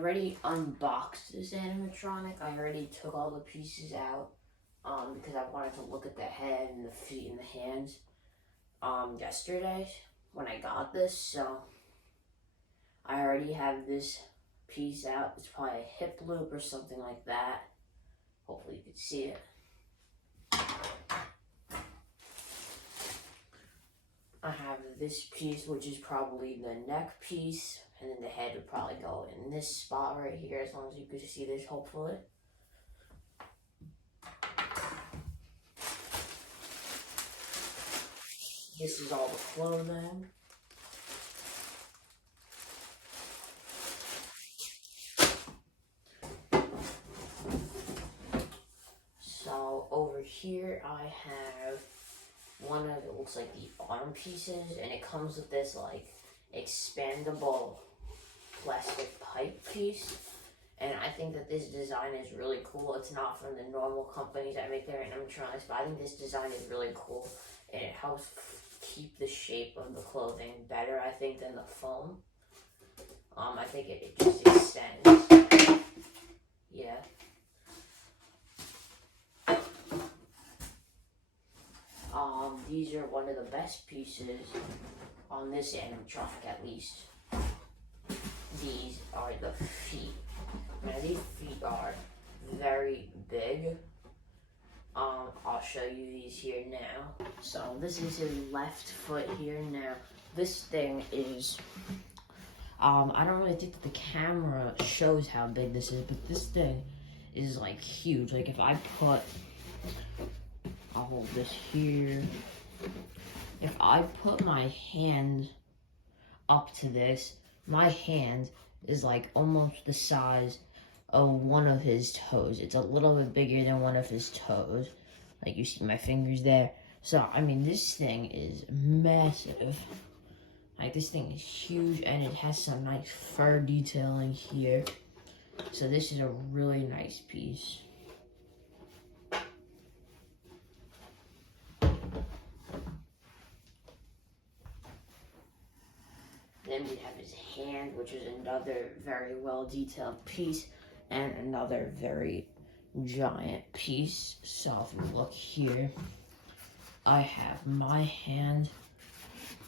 already unboxed this animatronic. I already took all the pieces out because I wanted to look at the head and the feet and the hands yesterday when I got this. So I already have this piece out. It's probably a hip loop or something like that. Hopefully you can see it. I have this piece, which is probably the neck piece, and then the head would probably go in this spot right here, as long as you could see this, hopefully. This is all the clothing. So over here I have one of it looks like the arm pieces, and it comes with this like expandable plastic pipe piece. And I think that this design is really cool. It's not from the normal companies that make their animatronics, but I think this design is really cool, and it helps keep the shape of the clothing better, I think, than the foam. I think it just extends. Yeah. These are one of the best pieces on this animatronic, at least. These are the feet. Now these feet are very big. I'll show you these here now. So this is his left foot here now. This thing is, I don't really think that the camera shows how big this is, but this thing is like huge. Like if I put, I'll hold this here. If I put my hand up to this, my hand is like almost the size of one of his toes. It's a little bit bigger than one of his toes. Like you see my fingers there. So, I mean, this thing is massive. Like this thing is huge, and it has some nice fur detailing here. So this is a really nice piece. Then we have his hand, which is another very well detailed piece, and another very giant piece. So if you look here, I have my hand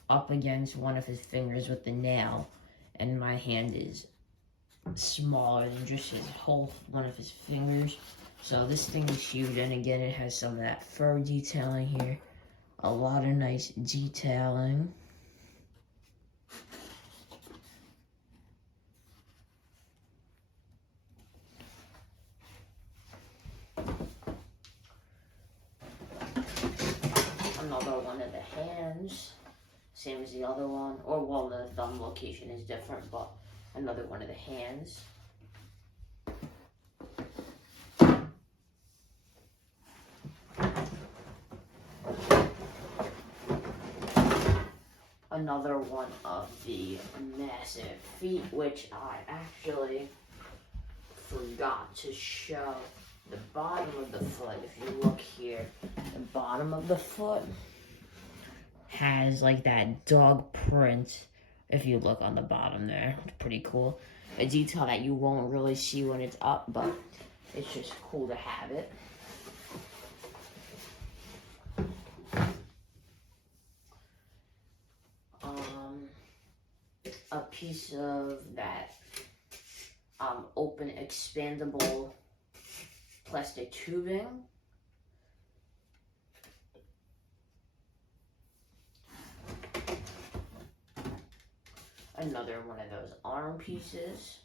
up against one of his fingers with the nail, and my hand is smaller than just his whole one of his fingers. So this thing is huge, and again, it has some of that fur detailing here. A lot of nice detailing. Another one of the hands, same as the other one, or well, the thumb location is different, but another one of the hands. Another one of the massive feet, which I actually forgot to show the bottom of the foot. If you look here, the bottom of the foot has like that dog print. If you look on the bottom there, it's pretty cool. A detail that you won't really see when it's up, but it's just cool to have it. A piece of that open expandable plastic tubing. Another one of those arm pieces.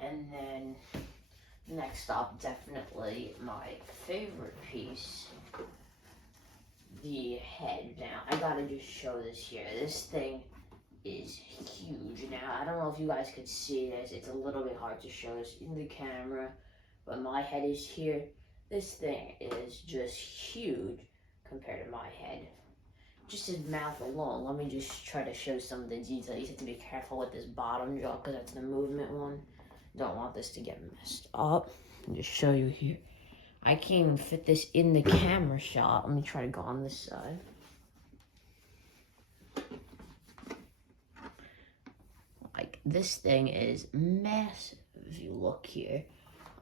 And then next up, definitely my favorite piece, the head. Now, I gotta just show this here. This thing is huge. Now, I don't know if you guys could see this. It's a little bit hard to show this in the camera, but my head is here. This thing is just huge compared to my head. Just his mouth alone. Let me just try to show some of the details. You have to be careful with this bottom jaw because that's the movement one. Don't want this to get messed up. I'll just show you here. I can't even fit this in the camera shot. Let me try to go on this side. this thing is massive. If you look here,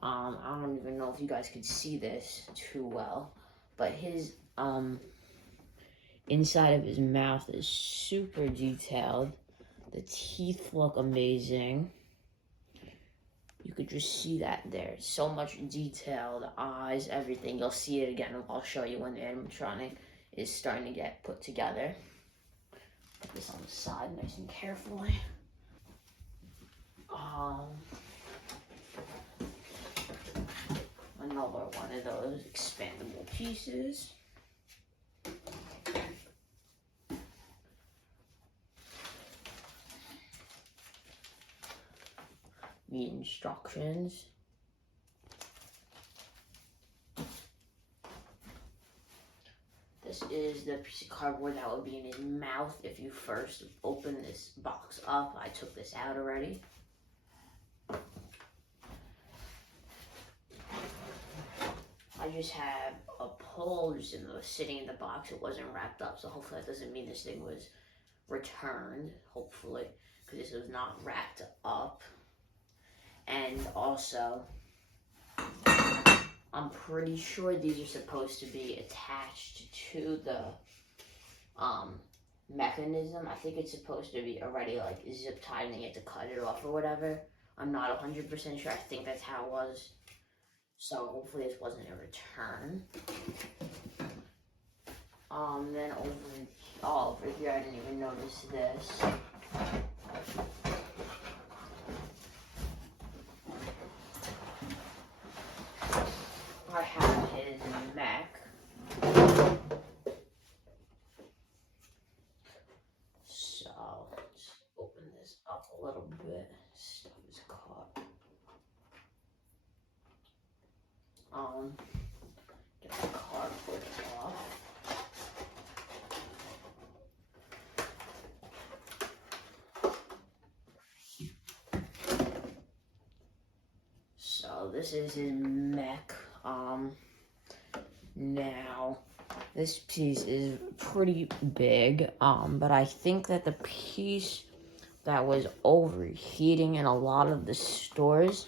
I don't even know if you guys could see this too well, but his inside of his mouth is super detailed. The teeth look amazing. You could just see that there. So much detail, the eyes, everything. You'll see it again. I'll show you when the animatronic is starting to get put together. Put this on the side nice and carefully. Another one of those expandable pieces. The instructions. This is the piece of cardboard that would be in his mouth if you first open this box up. I took this out already. I just have a pole just sitting in the box. It wasn't wrapped up, so hopefully that doesn't mean this thing was returned, hopefully, because this was not wrapped up. And also, I'm pretty sure these are supposed to be attached to the mechanism. I think it's supposed to be already like zip tied and you have to cut it off or whatever. I'm not 100% sure. I think that's how it was. So hopefully this wasn't a return. Then over here, I didn't even notice this. I have his mech. So let's open this up a little bit. Stuff is caught. Get the cardboard off. So this is his mech. Now this piece is pretty big, but I think that the piece that was overheating in a lot of the stores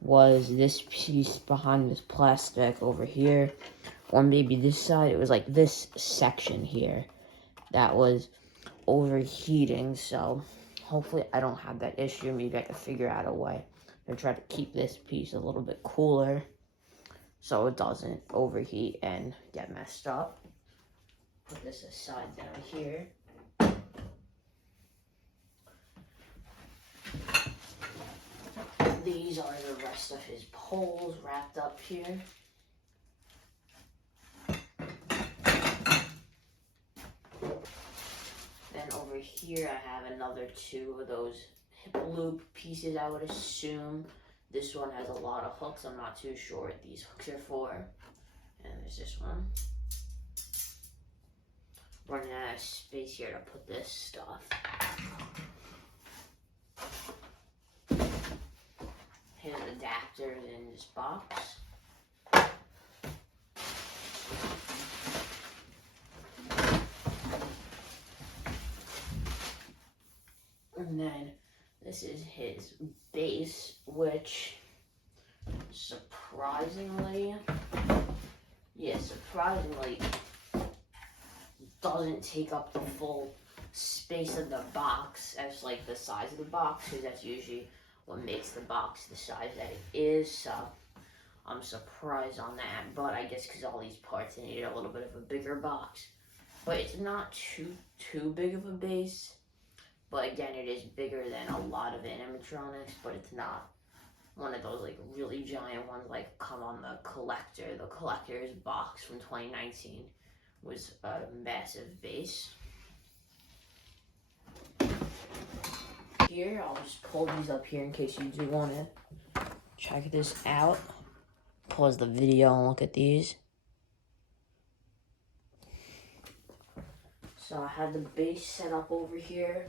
was this piece behind this plastic over here, or maybe this side. It was like this section here that was overheating, so hopefully I don't have that issue. Maybe I can figure out a way to try to keep this piece a little bit cooler so it doesn't overheat and get messed up. Put this aside down here. These are the rest of his poles wrapped up here. Then over here I have another two of those hip loop pieces, I would assume. This one has a lot of hooks. I'm not too sure what these hooks are for. And there's this one. Running out of space here to put this stuff. His adapters in this box. And then this is his base, which surprisingly doesn't take up the full space of the box as like the size of the box, because that's usually what makes the box the size that it is. So I'm surprised on that, but I guess because all these parts need a little bit of a bigger box. But it's not too big of a base. But again, it is bigger than a lot of animatronics, but it's not one of those like really giant ones like come on the collector. The collector's box from 2019 was a massive base. Here, I'll just pull these up here in case you do want to check this out. Pause the video and look at these. So I had the base set up over here.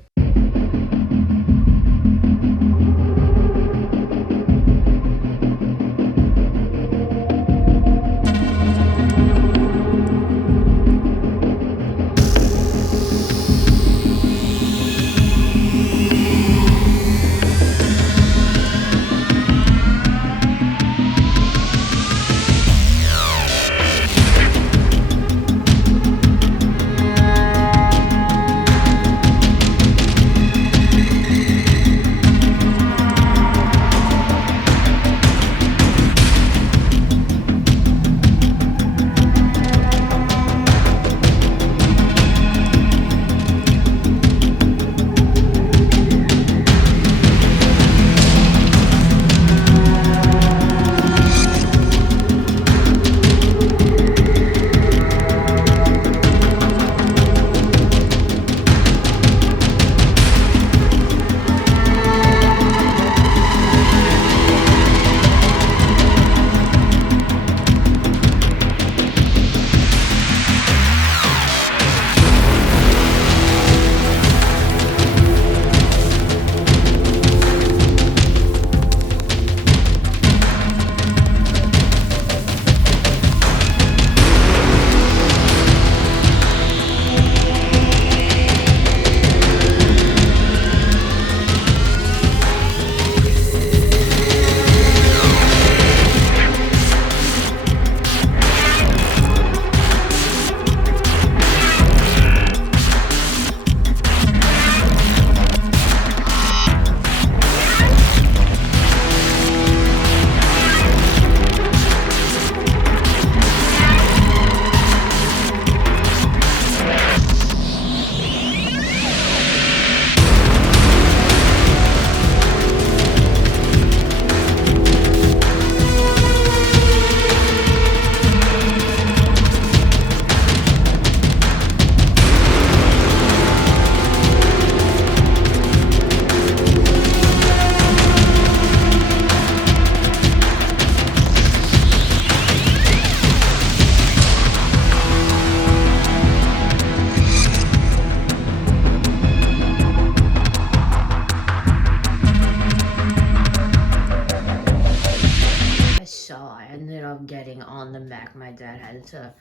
had to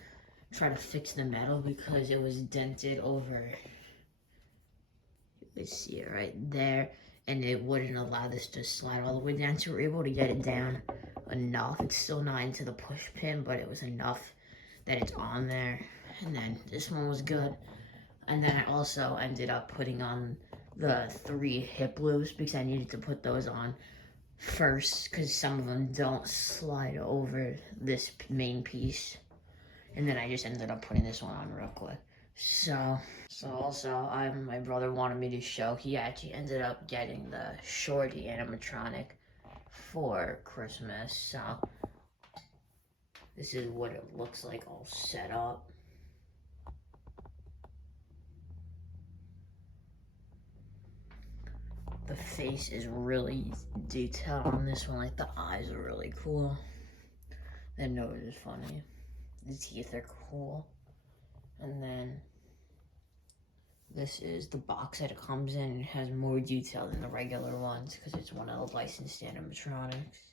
try to fix the metal because it was dented over. You see it right there, and it wouldn't allow this to slide all the way down, so we were able to get it down enough. It's still not into the push pin, but it was enough that it's on there. And then this one was good. And then I also ended up putting on the 3 hip loops because I needed to put those on first because some of them don't slide over this main piece. And then I just ended up putting this one on real quick. So also, my brother wanted me to show, he actually ended up getting the Shorty animatronic for Christmas. So this is what it looks like all set up. The face is really detailed on this one, like the eyes are really cool. The nose is funny. The teeth are cool. And then this is the box that it comes in. It has more detail than the regular ones because it's one of the licensed animatronics.